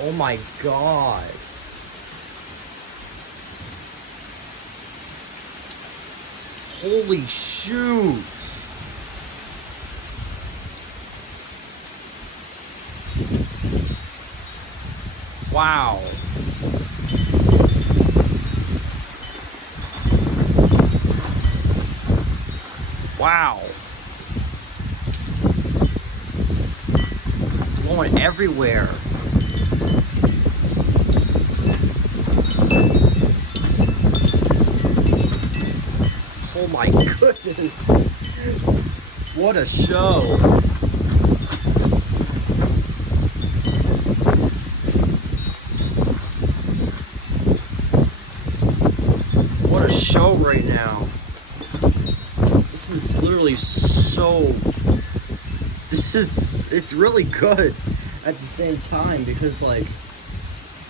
Oh my god. Holy shoot. Wow. Wow. Blowing everywhere. Oh my goodness. What a show. What a show right now. This is literally so... It's really good at the same time because, like,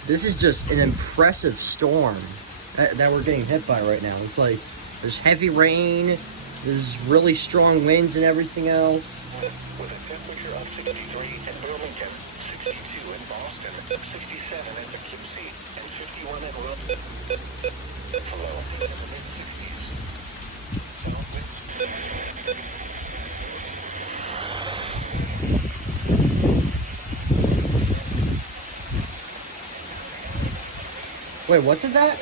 this is just an impressive storm that we're getting hit by right now. It's like, there's heavy rain, there's really strong winds and everything else. With a temperature of 63 in Burlington, 62 in Boston, 67 in Poughkeepsie, and 51 in London. Hello, in the mid-60s. South winds. Wait, what's it that?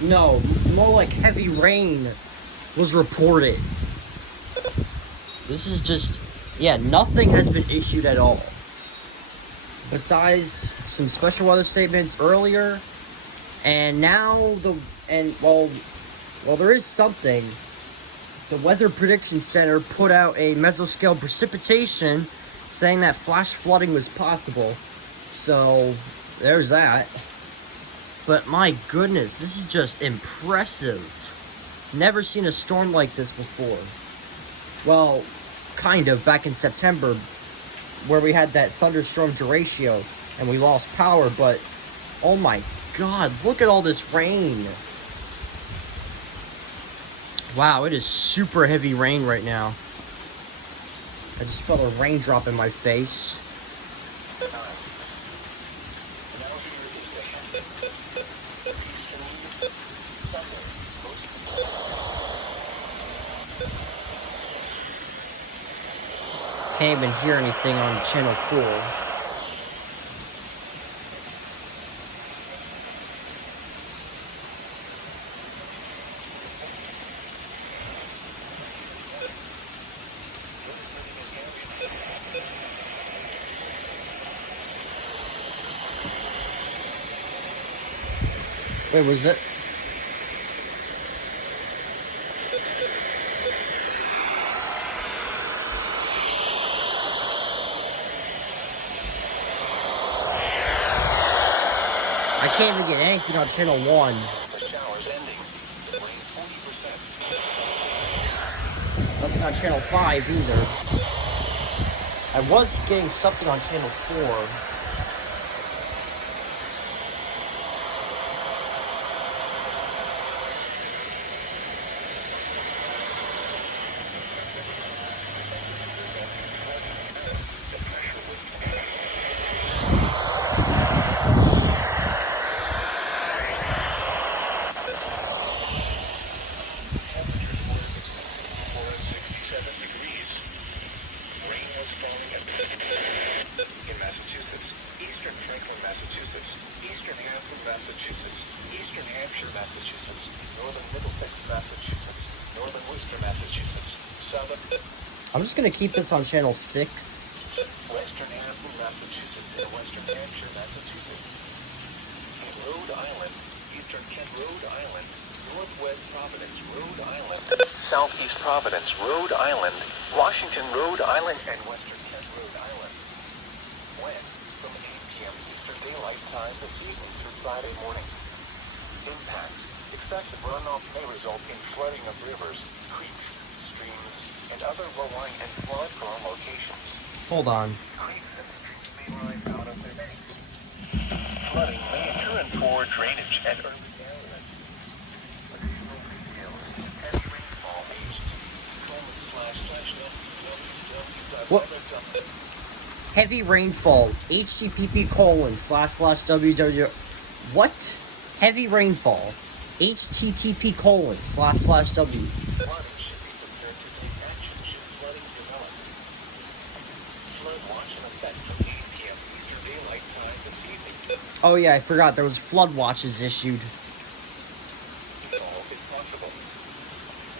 No, more like heavy rain was reported. This is just, yeah, nothing has been issued at all. Besides some special weather statements earlier, and now well, there is something. The Weather Prediction Center put out a mesoscale precipitation saying that flash flooding was possible. So, there's that. But my goodness, this is just impressive. Never seen a storm like this before. Well, kind of, back in September, where we had that thunderstorm derecho, and we lost power, but, oh my god, look at all this rain. Wow, it is super heavy rain right now. I just felt a raindrop in my face. Can't even hear anything on channel 4. Wait, was it? I can't even get anything on channel 1. Nothing on channel 5 either. I was getting something on channel 4. I'm just gonna keep this on channel 6. Western Hampton, Massachusetts, and Western Hampshire, Massachusetts. In Rhode Island, Eastern Kent, Rhode Island, Northwest Providence, Rhode Island, Southeast Providence, Rhode Island, Washington, Rhode Island, and Western Kent, Rhode Island. When? From 8 p.m. Eastern Daylight Time this evening through Friday morning. Impacts. Excessive runoff may result in flooding of rivers, creeks, streams, and other low-lying and flood-prone locations. Hold on. Creeks and streams may rise out of their banks. flooding may occur in poor drainage and urban areas. Additional details. Heavy rainfall. What? http://www.weather.com. Heavy rainfall. http://www. What? Heavy rainfall. http://w. Flooding should be prepared to take action should flooding develop. Flood watch in effect from 8 p.m. Eastern Daylight Time this evening. Oh yeah, I forgot there was flood watches issued. All is possible.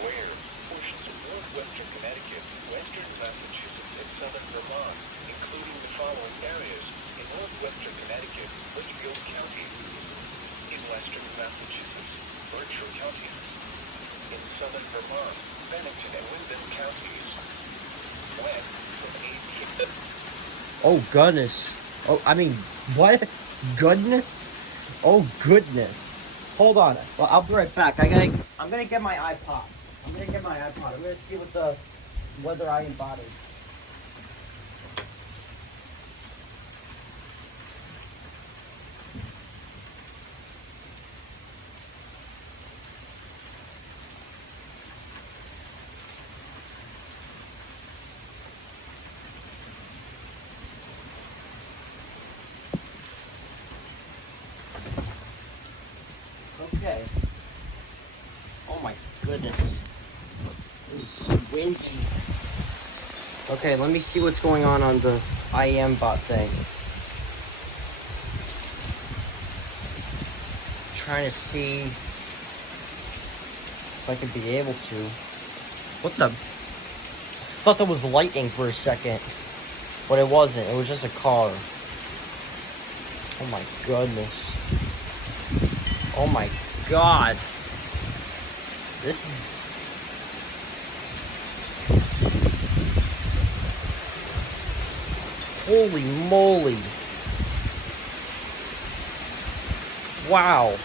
Where portions of northwestern Connecticut, western Massachusetts, and southern Vermont, including the following areas in northwestern Connecticut, Litchfield County, in western Massachusetts, Berkshire counties, in southern Vermont, Bennington and Wyndham counties, west from 8 p.m. Oh goodness. Oh, I mean, what? Goodness? Oh goodness. Hold on. Well, I'll be right back. I'm gonna get my iPod. I'm gonna see what the weather I embodied. Okay. Oh my goodness. It's windy. Okay, let me see what's going on the IM bot thing. Trying to see if I could be able to. What the? I thought that was lightning for a second, but it wasn't. It was just a car. Oh my goodness. Oh my god. This is... Holy moly. Wow.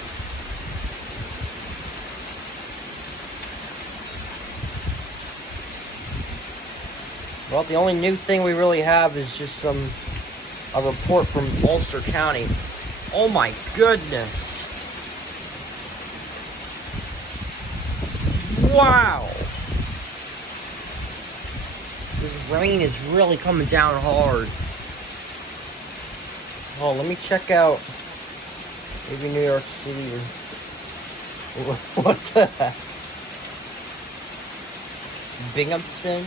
Well, the only new thing we really have is just a report from Ulster County. Oh my goodness. Wow. This rain is really coming down hard. Oh, let me check out maybe New York City or what the heck? Binghamton?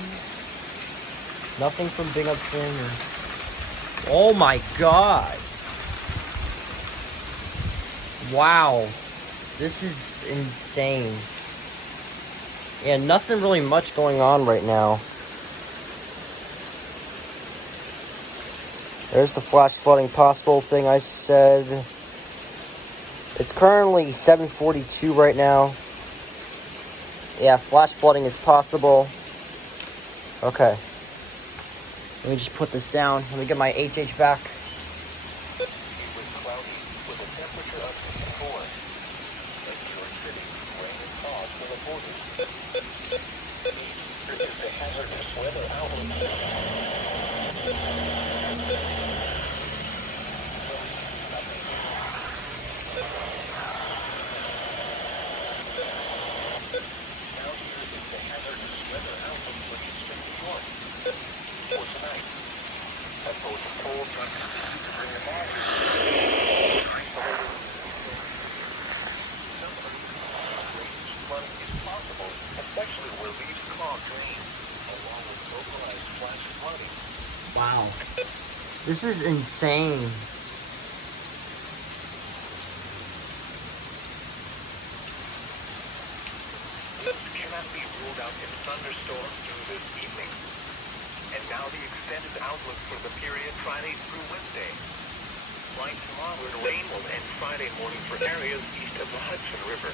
Nothing from Binghamton or... Oh my god. Wow. This is insane. Yeah, nothing really much going on right now. There's the flash flooding possible thing I said. It's currently 7:42 right now. Yeah, flash flooding is possible. Okay. Let me just put this down. Let me get my HH back. It was cloudy with a temperature of 54. In New York City, rain is caused for the borders. Here is the hazardous weather outlook for eastern New York. For tonight, that bodes a cold front continues to bring the monsters. Flooding is possible, especially where leaves clog drains, along with localized flash flooding. Wow. This is insane. Winds cannot be ruled out in thunderstorms through this evening. And now the extended outlook for the period Friday through Wednesday. Light to moderate rain will end Friday morning for areas east of the Hudson River.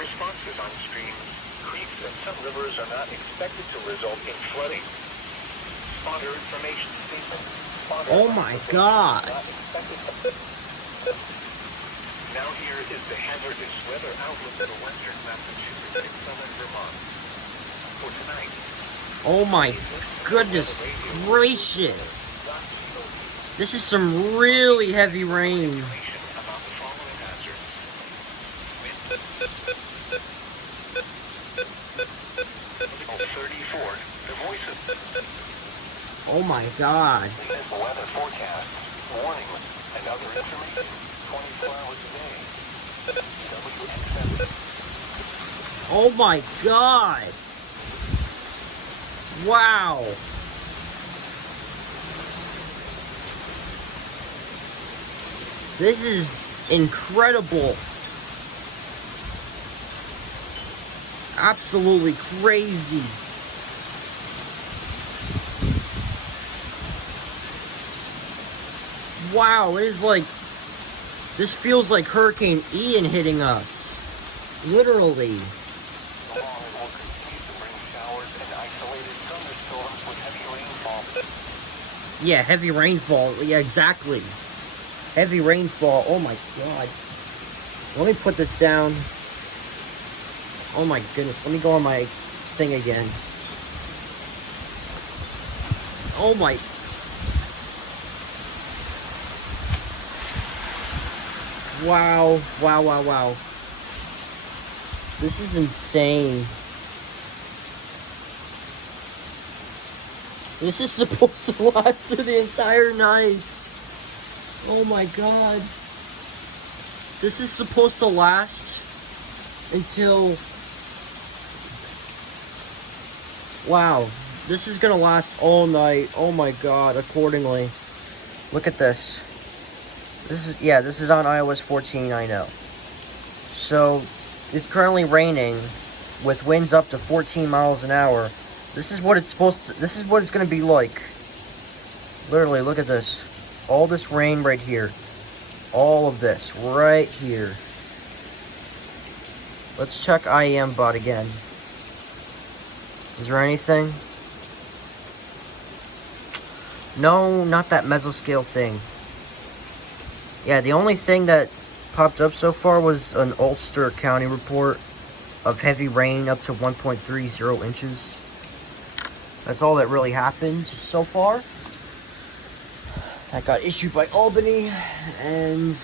Responses on streams, creeks, and some rivers are not expected to result in flooding. Spotter information statement. Oh my god. Now here is the hazardous weather outlook for western Massachusetts and southern Vermont. For tonight, Oh my goodness gracious. This is some really heavy rain. Information about the following hazards. Wind 34. The voices. Oh my god. Latest weather forecasts, warnings, and other information 24 hours a day. WN7. Oh my god. Wow. This is incredible. Absolutely crazy. Wow, it is like, this feels like Hurricane Ian hitting us. Literally. The law will continue to bring showers and isolated thunderstorms with heavy rainfall. Yeah, heavy rainfall. Yeah, exactly. Heavy rainfall. Oh my god. Let me put this down. Oh my goodness. Let me go on my thing again. Oh my. Wow. Wow, wow, wow. This is insane. This is supposed to last through the entire night. Oh my god. This is supposed to last until... Wow. This is gonna last all night. Oh my god, accordingly. Look at this. This is on iOS 14, I know. So, it's currently raining with winds up to 14 miles an hour. This is what it's this is what it's gonna be like. Literally, look at this. All this rain right here. All of this right here. Let's check IEM-bot again. Is there anything? No, not that mesoscale thing. Yeah, the only thing that popped up so far was an Ulster County report of heavy rain up to 1.30 inches. That's all that really happened so far. That got issued by Albany, and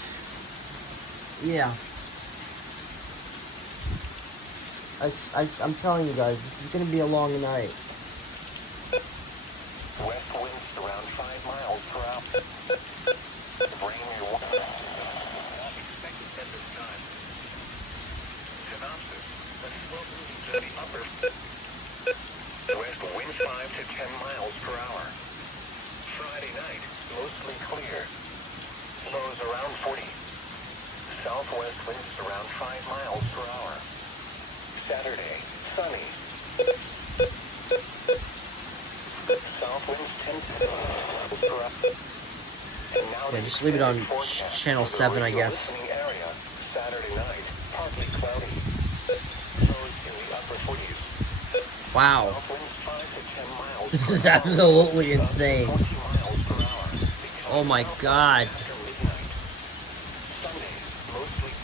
yeah. I'm telling you guys, this is going to be a long night. West winds around 5 miles per hour. Bring your water. Not expected at this time. Synopsis. The slow moving to the upper. West winds 5 to 10 miles per hour. Friday night, mostly clear. Lows around 40. Southwest winds around 5 miles per hour. Saturday, sunny. South winds 10 to 12 miles per hour. Yeah, just leave it on channel 7, I guess. Area, Saturday night, partly cloudy. Lows in the upper 40s. Wow. South winds 5 to 10 miles This per is hour. absolutely insane. 20 miles per hour. Oh my god. After midnight. Sunday, mostly.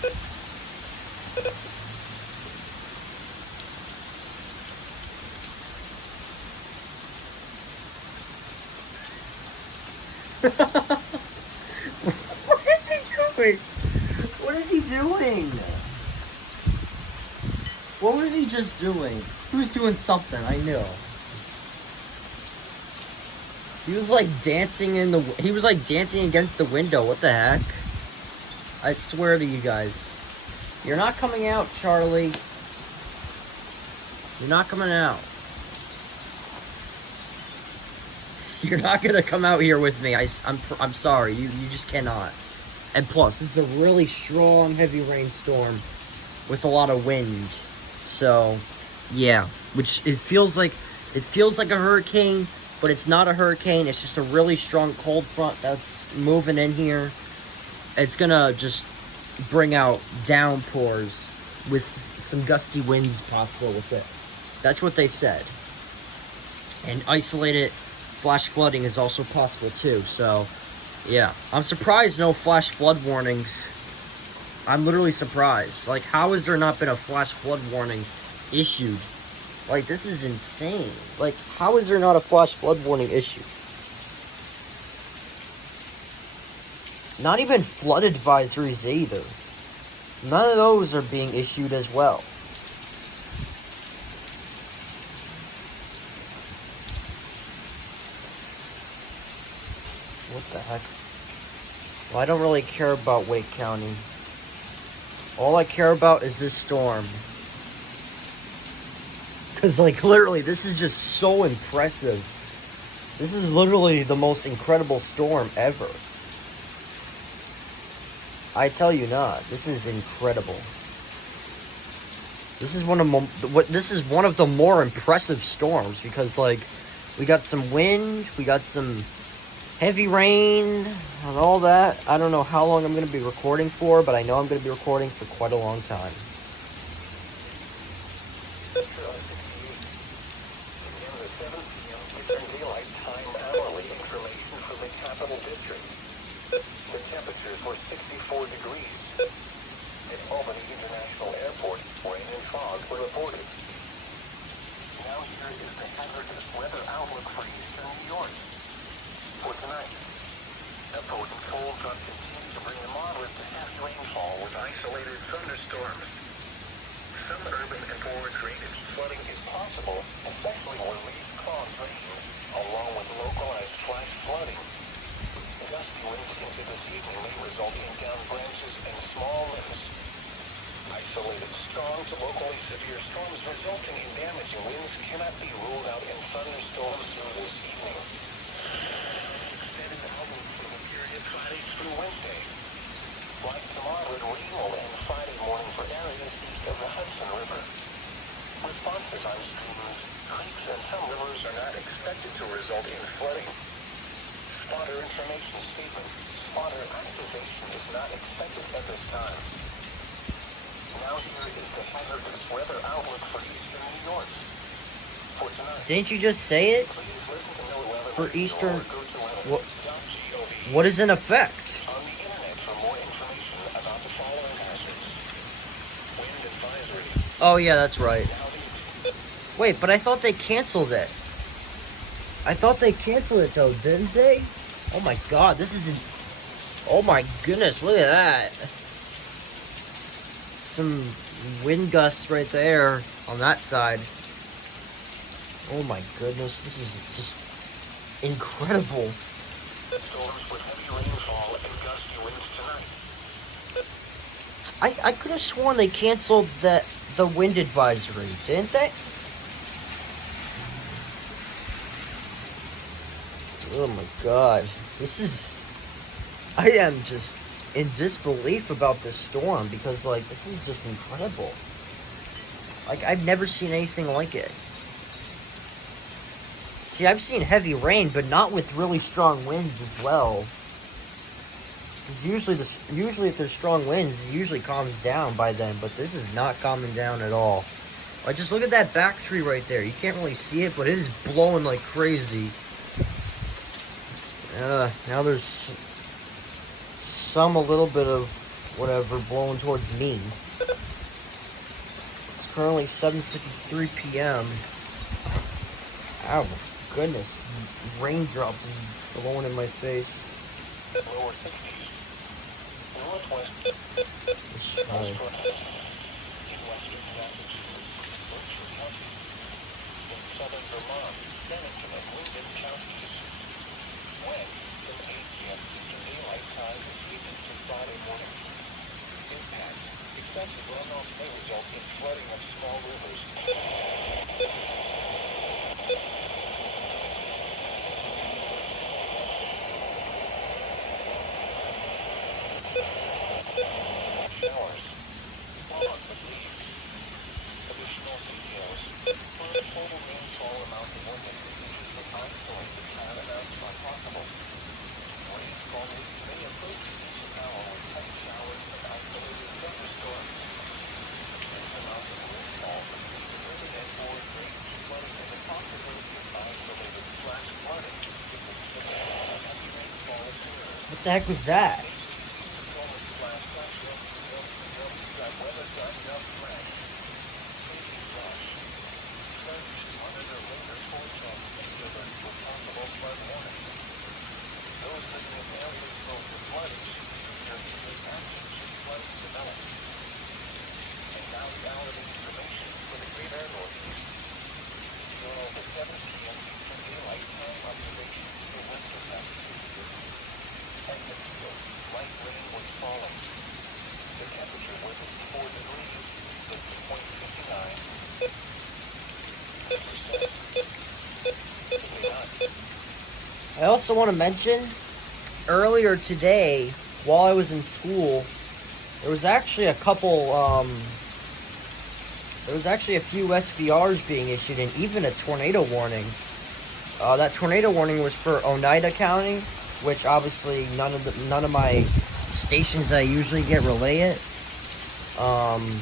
What is he doing? What is he doing? What was he just doing? He was doing something, I know. He was like dancing he was like dancing against the window. What the heck? I swear to you guys. You're not coming out, Charlie. You're not coming out. You're not gonna come out here with me. I'm sorry. You just cannot. And plus, this is a really strong, heavy rainstorm with a lot of wind. So, yeah. Which it feels like a hurricane, but it's not a hurricane. It's just a really strong cold front that's moving in here. It's gonna just bring out downpours with some gusty winds possible with it. That's what they said. And isolated flash flooding is also possible too. So, yeah. I'm surprised no flash flood warnings. I'm literally surprised. Like, how has there not been a flash flood warning issued? Like, this is insane. Like, how is there not a flash flood warning issued? Not even flood advisories either. None of those are being issued as well. What the heck? Well, I don't really care about Wake County. All I care about is this storm. Because, like, literally, this is just so impressive. This is literally the most incredible storm ever. I tell you not. This is incredible. This is one of the more impressive storms because, like, we got some wind, we got some heavy rain, and all that. I don't know how long I'm going to be recording for, but I know I'm going to be recording for quite a long time. The temperatures were 64 degrees. At Albany International Airport, rain and fog were reported. Now here is the hazardous weather outlook for eastern New York. For tonight, opposing cold front continues to bring a moderate to heavy rainfall with isolated thunderstorms. Some urban and forward drainage flooding is possible, especially where leaf clogged drains, along with localized flash flooding. Gusty winds into this evening may result in downed branches and small limbs. Isolated strong to locally severe storms resulting in damaging winds cannot be ruled out in thunderstorms through this evening. Extended outlook for the period Friday through Wednesday. Light to moderate rain will end Friday morning for areas east of the Hudson River. Responses on streams, creeks, and some rivers are not expected to result in flooding. Spotter information statement. Spotter activation is not expected at this time. Now here is the hazardous weather outlook for eastern New York. For tonight. Didn't you just say it? For eastern... What is in effect? On the internet for more information about the following hazards. Wind advisory. Oh yeah, that's right. Wait, but I thought they canceled it. I thought they canceled it though, didn't they? Oh my god, this is... Oh my goodness, look at that. Some wind gusts right there on that side. Oh my goodness, this is just incredible. Storms with heavy rainfall and gusty winds tonight. I could have sworn they canceled the wind advisory, didn't they? Oh my god. This is... I am just in disbelief about this storm because, like, this is just incredible. Like, I've never seen anything like it. See, I've seen heavy rain, but not with really strong winds as well. Because usually if there's strong winds, it usually calms down by then, but this is not calming down at all. Like, just look at that back tree right there. You can't really see it, but it is blowing like crazy. Now there's a little bit of whatever blowing towards me. It's currently 7:53 p.m. Ow, my goodness. Raindrops blowing in my face. Lower 60s. Northwest. Sorry. In western Massachusetts, Berkshire County. In southern Vermont, Bennington and Wyndham counties. Wind from 8 p.m. to daylight time this evening to Friday morning. Impact. Excessive runoff may result in flooding of small rivers. Showers. Fog with leaves. Additional details. For a total rainfall amount of 1 inch, the isolated and amounts are possible. Rainfall winds may approach each hour with heavy showers and isolated thunderstorms. This amount of rainfall produces urban and forward drainage flooding and the possibility of isolated flash flooding. Heavy rainfall occurs. What the heck was that? Those living in areas prone to flooding should 54 degrees, 50.59%. I also want to mention, earlier today, while I was in school, there was actually a few SVRs being issued and even a tornado warning. That tornado warning was for Oneida County, which obviously none of my stations that I usually get relay it. And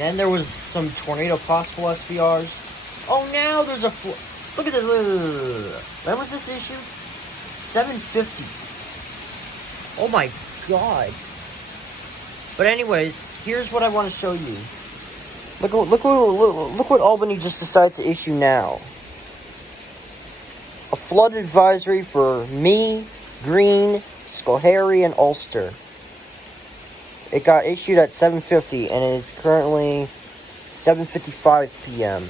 then there was some tornado possible SVRs. Oh, now there's a look at this. When was this issued? 750. Oh my god. But anyways, here's what I want to show you. Look what Albany just decided to issue now. A flood advisory for me, Greene, Schoharie, and Ulster. It got issued at 7:50, and it's currently 7:55 p.m.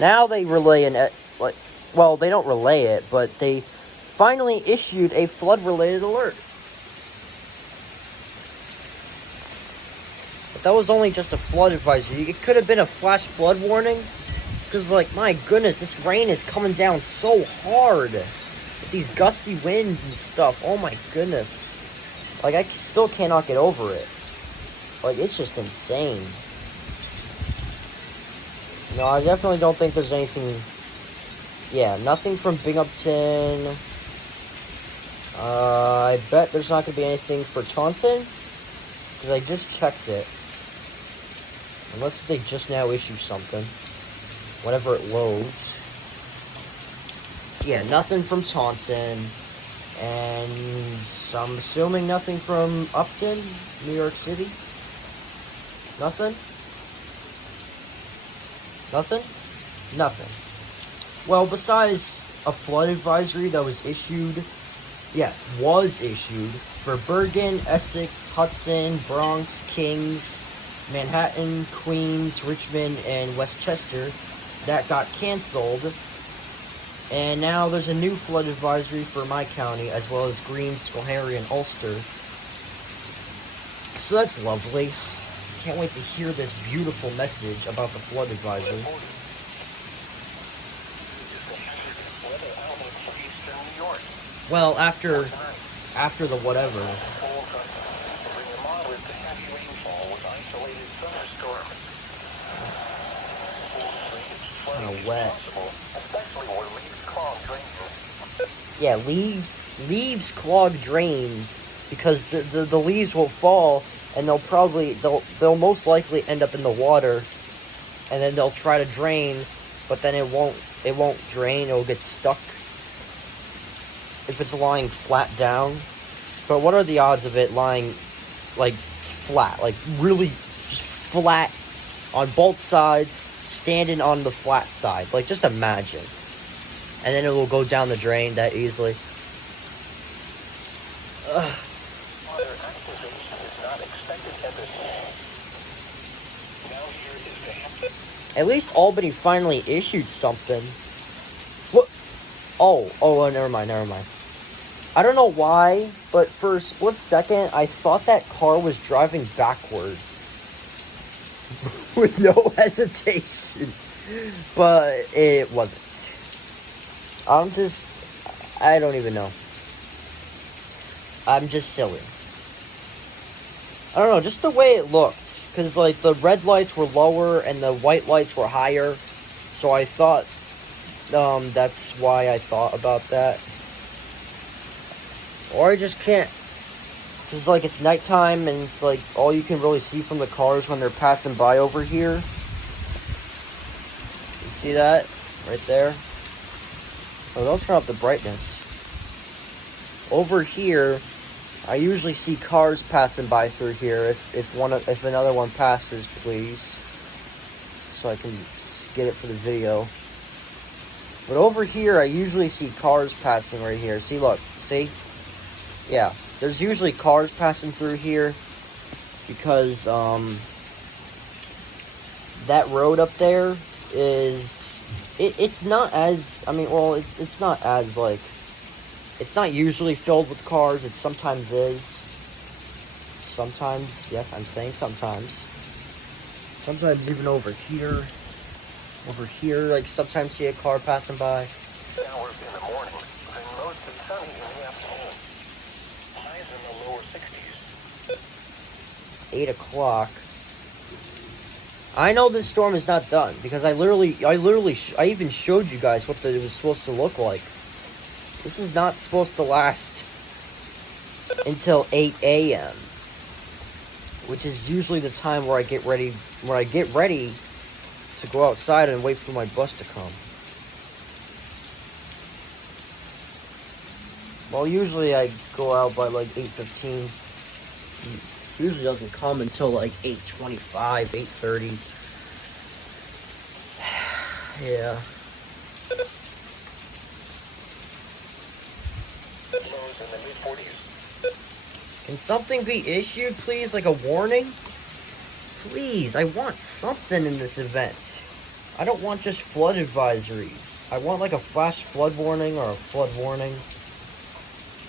Now they relay well, they don't relay it, but they finally issued a flood-related alert. But that was only just a flood advisory. It could have been a flash flood warning. Because, like, my goodness, this rain is coming down so hard. With these gusty winds and stuff. Oh my goodness. Like, I still cannot get over it. Like, it's just insane. No, I definitely don't think there's anything... Yeah, nothing from Binghamton. I bet there's not going to be anything for Taunton. Because I just checked it. Unless they just now issue something. Whenever it loads. Yeah, nothing from Taunton. And I'm assuming nothing from Upton, New York City. Nothing? Nothing? Nothing. Well, besides a flood advisory that was issued for Bergen, Essex, Hudson, Bronx, Kings, Manhattan, Queens, Richmond, and Westchester, that got canceled. And now there's a new flood advisory for my county, as well as Greene, Schoharie, and Ulster. So that's lovely. Can't wait to hear this beautiful message about the flood advisory. Well, after the whatever. Kind of wet. Yeah, leaves clog drains because the leaves will fall and they'll most likely end up in the water, and then they'll try to drain, but then it won't drain. It'll get stuck if it's lying flat down. But what are the odds of it lying like flat, like really just flat on both sides, standing on the flat side? Like, just imagine. And then it will go down the drain that easily. Ugh. At least Albany finally issued something. What? Oh, never mind. I don't know why, but for a split second, I thought that car was driving backwards. With no hesitation. But it wasn't. I don't even know. I'm just silly. I don't know, just the way it looked. Because, like, the red lights were lower and the white lights were higher. So I thought, that's why I thought about that. Or I just can't. Because, like, it's nighttime and it's, like, all you can really see from the cars when they're passing by over here. You see that? Right there. Oh, don't turn up the brightness. Over here, I usually see cars passing by through here. If another one passes, please, so I can get it for the video. But over here, I usually see cars passing right here. See, look, see? Yeah, there's usually cars passing through here because that road up there is. It's not as, it's not as, like, it's not usually filled with cars. It sometimes is. sometimes. Yes, I'm saying sometimes. Sometimes even over here. Over here, like sometimes see a car passing by. Showers in the morning, then mostly sunny in the afternoon. Highs in the lower 60s. It's 8 o'clock. I know this storm is not done because I even showed you guys what it was supposed to look like. This is not supposed to last until 8 a.m., which is usually the time where I get ready to go outside and wait for my bus to come. Well, usually I go out by like 8:15. Usually doesn't come until like 8:25, 8:30. Yeah. Lows in the mid-40s. Can something be issued, please? Like a warning? Please, I want something in this event. I don't want just flood advisories. I want like a flash flood warning or a flood warning.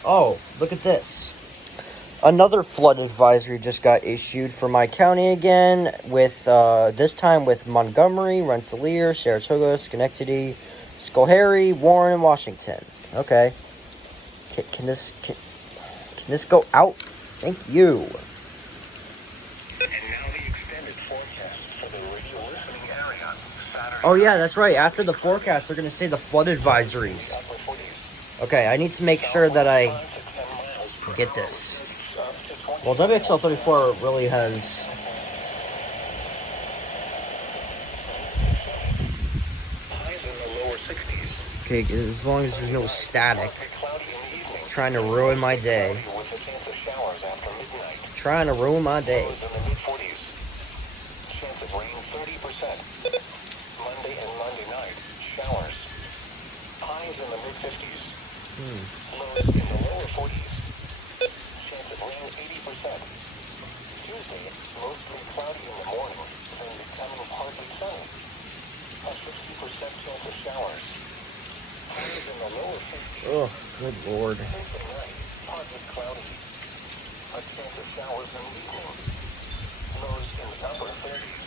Oh, look at this. Another flood advisory just got issued for my county again, with this time with Montgomery, Rensselaer, Saratoga, Schenectady, Schoharie, Warren, and Washington. Okay. Can this go out? Thank you. And now the extended forecast for the radio listening area. Saturday. Oh yeah, that's right. After the forecast, they're gonna say the flood advisories. Upper 40s. Okay, I need to make sure that I 5 to 10 miles per get hour. this. Up to 20. Well, WXL34 really has. Highs in the lower 60s. Okay, as long as there's no static. Partly cloudy in the evening. Trying to ruin my day. With a chance of showers after midnight. Trying to ruin my day. Lows in the mid-40s. Chance of rain 30%. Monday and Monday night, showers. Highs in the mid-50s. Lows in the lower 40s. Chance of rain 80%. Tuesday, mostly cloudy in the morning, then becoming partly sunny. A 60% chance of showers. Highs in the lower 50s. Oh, good lord. Thursday night, partly cloudy. A chance of showers in the evening. Lows in the upper 30s.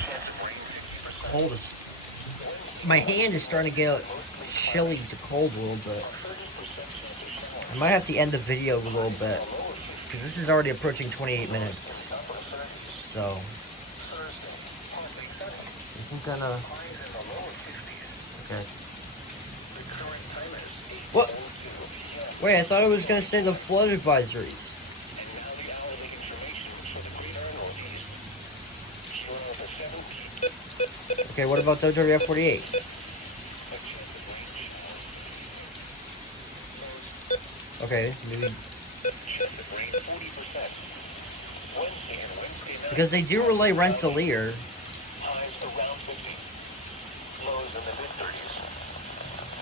Chance of rain 50%. Cold is. My hand is starting to get chilly to cold a little bit. I might have to end the video a little bit because this is already approaching 28 minutes. So, isn't gonna. Okay. What? Wait, I thought it was gonna say the flood advisories. Okay, what about WWF 48? Okay, maybe. Because they do relay Rensselaer. Highs around 50. Lows in the mid-30s.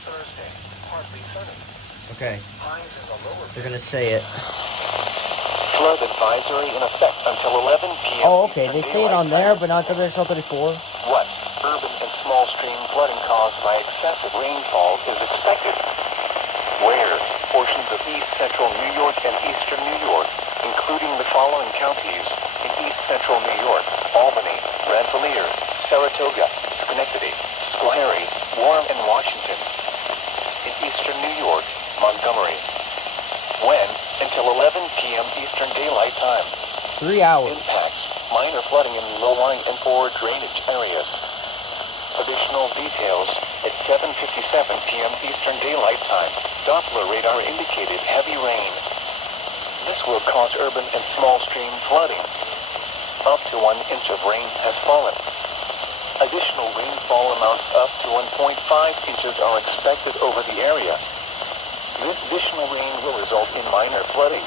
Thursday, partly sunny. Okay, Highs in the lower they're gonna say it. Flood advisory in effect until 11 p.m. Oh, okay, they say it on there, but not WXL 34. What? Urban and small stream flooding caused by excessive rainfall is expected. Where? Portions of east central New York and eastern New York, including the following counties in east central New York: Albany, Rensselaer, Saratoga, Schenectady, Schoharie, Warren, and Washington. In eastern New York, Montgomery. When? Until 11 p.m. Eastern Daylight Time. 3 hours. Impacts: minor flooding in low-lying and poor drainage areas. Additional details at 7:57 p.m. Eastern Daylight Time. Doppler radar indicated heavy rain. This will cause urban and small stream flooding. Up to 1 inch of rain has fallen. Additional rainfall amounts up to 1.5 inches are expected over the area. This additional rain will result in minor flooding.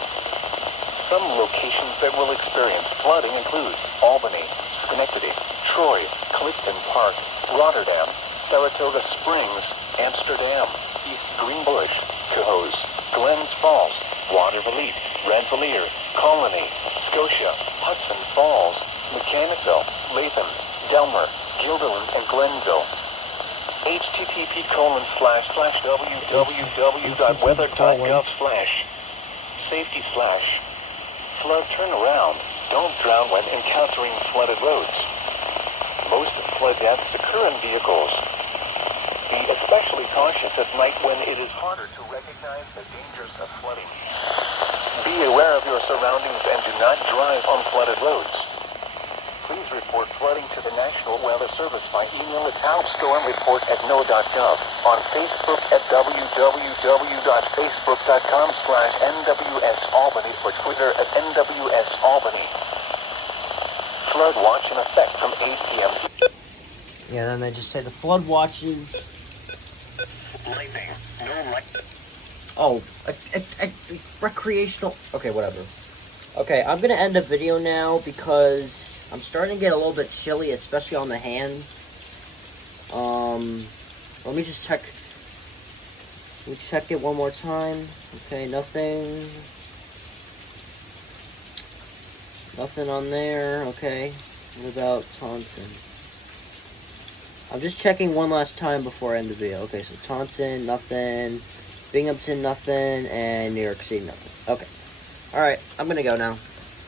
Some locations that will experience flooding include Albany, Schenectady, Troy, Clifton Park, Rotterdam, Saratoga Springs, Amsterdam, East Greenbush, Cohoes, Glens Falls, Watervliet, Rensselaer, Colony, Scotia, Hudson Falls, Mechanicsville, Latham, Delmer, Guilderland, and Glenville. http://www.weather.gov/safety/ Flood turnaround. Don't drown when encountering flooded roads. Most flood deaths occur in vehicles. Be especially cautious at night when it is harder to recognize the dangers of flooding. Be aware of your surroundings and do not drive on flooded roads. Please report flooding to the National Weather Service by email at stormreport@no.gov, on Facebook at www.facebook.com/NWSAlbany, or Twitter at NWSAlbany. Flood watch in effect from 8 p.m. Yeah, then they just say the flood watches. Lightning. No light. Oh, a recreational. Okay, whatever. Okay, I'm gonna end the video now because I'm starting to get a little bit chilly, especially on the hands. Let me just check. Let me check it one more time. Okay, nothing. Nothing on there. Okay. What about Taunton? I'm just checking one last time before I end the video. Okay, so Taunton, nothing. Binghamton, nothing. And New York City, nothing. Okay. Alright, I'm gonna go now.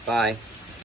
Bye.